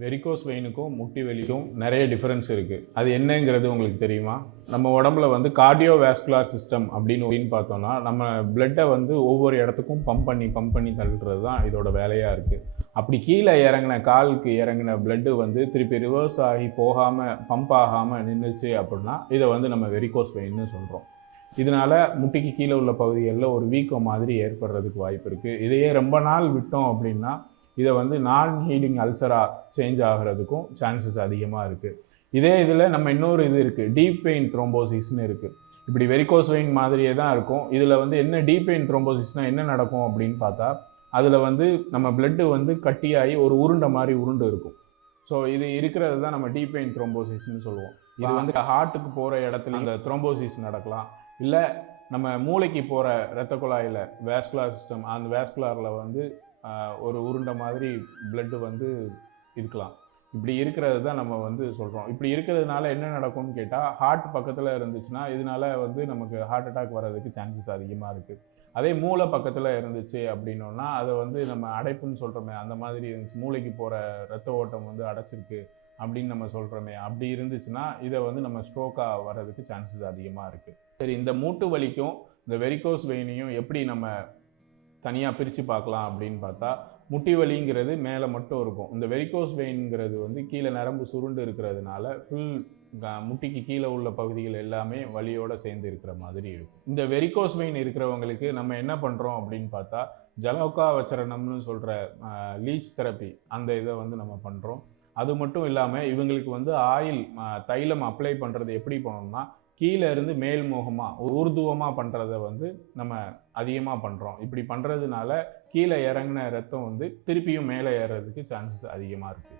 Varicose வெயினுக்கும் முட்டி வலிக்கும் நிறைய டிஃபரன்ஸ் இருக்குது. அது என்னங்கிறது உங்களுக்கு தெரியுமா? நம்ம உடம்புல வந்து கார்டியோவாஸ்குலர் சிஸ்டம் அப்படின்னு பார்த்தோம்னா, நம்ம பிளட்டை வந்து ஒவ்வொரு இடத்துக்கும் பம்ப் பண்ணி தள்ளுறது தான் இதோட வேலையாக இருக்குது. அப்படி கீழே இறங்கின காலுக்கு இறங்கின பிளட்டு வந்து திருப்பி ரிவர்ஸ் ஆகி போகாமல் பம்ப் ஆகாமல் நின்றுச்சு அப்படின்னா இதை வந்து நம்ம வெரிகோஸ் வெயின்னு சொல்கிறோம். இதனால முட்டிக்கு கீழே உள்ள பகுதிகளில் ஒரு வீக்கம் மாதிரி ஏற்படுறதுக்கு வாய்ப்பு இருக்குது. இதையே ரொம்ப நாள் விட்டோம் அப்படின்னா இதை வந்து நான் ஹீலிங் அல்சராக சேஞ்ச் ஆகிறதுக்கும் சான்சஸ் அதிகமாக இருக்குது. இதே இதில் நம்ம இன்னொரு இது இருக்குது, டீப் வெயின் த்ரோம்போசிஸ்ன்னு இருக்குது. இப்படி வெரிகோஸ் வெயின் மாதிரியே தான் இருக்கும். இதில் வந்து என்ன டீப் வெயின் த்ரோம்போசிஸ்னால் என்ன நடக்கும் அப்படின்னு பார்த்தா, அதில் வந்து நம்ம பிளட்டு வந்து கட்டியாகி ஒரு உருண்டை மாதிரி உருண்டு இருக்கும். ஸோ இது இருக்கிறது தான் நம்ம டீப் வெயின் த்ரோம்போசிஸ்ன்னு சொல்லுவோம். இது வந்து ஹார்ட்டுக்கு போகிற இடத்துல அந்த த்ரோம்போசிஸ் நடக்கலாம். இல்லை நம்ம மூளைக்கு போகிற இரத்த குழாயில் வேஸ்குலர் சிஸ்டம், அந்த வேஸ்குலரில் வந்து ஒரு உருண்டை மாதிரி பிளட்டு வந்து இருக்கலாம். இப்படி இருக்கிறது தான் நம்ம வந்து சொல்கிறோம். இப்படி இருக்கிறதுனால என்ன நடக்கும்னு கேட்டால், ஹார்ட் பக்கத்தில் இருந்துச்சுன்னா இதனால வந்து நமக்கு ஹார்ட் அட்டாக் வர்றதுக்கு சான்சஸ் அதிகமாக இருக்குது. அதே மூளை பக்கத்தில் இருந்துச்சு அப்படின்னோன்னா அதை வந்து நம்ம அடைப்புன்னு சொல்கிறோமே, அந்த மாதிரி இருந்துச்சு, மூளைக்கு போகிற ரத்த ஓட்டம் வந்து அடைச்சிருக்கு அப்படின்னு நம்ம சொல்கிறோமே, அப்படி இருந்துச்சுன்னா இதை வந்து நம்ம ஸ்ட்ரோக்காக வர்றதுக்கு சான்சஸ் அதிகமாக இருக்குது. சரி, இந்த மூட்டு வலிக்கும் இந்த வெரிகோஸ் வெயினையும் எப்படி நம்ம தனியாக பிரித்து பார்க்கலாம் அப்படின்னு பார்த்தா, முட்டி வலிங்கிறது மேலே மட்டும் இருக்கும். இந்த வெரிகோஸ் வெயின்ங்கிறது வந்து கீழே நரம்பு சுருண்டு இருக்கிறதுனால ஃபுல் முட்டிக்கு கீழே உள்ள பகுதிகள் எல்லாமே வலியோடு சேர்ந்து இருக்கிற மாதிரி இருக்கும். இந்த வெரிகோஸ் வெயின் இருக்கிறவங்களுக்கு நம்ம என்ன பண்ணுறோம் அப்படின்னு பார்த்தா, ஜலோகா வச்சரணம்னு சொல்கிற லீச் தெரப்பி, அந்த இதை வந்து நம்ம பண்ணுறோம். அது மட்டும் இல்லாமல் இவங்களுக்கு வந்து ஆயில் தைலம் அப்ளை பண்ணுறது எப்படி பண்ணணும்னா, கீழே இருந்து மேல் முகமாக ஊர்துவமாக பண்ணுறத வந்து நம்ம அதிகமாக பண்ணுறோம். இப்படி பண்ணுறதுனால கீழே இறங்கின ரத்தம் வந்து திருப்பியும் மேலே ஏறுறதுக்கு சான்சஸ் அதிகமாக இருக்குது.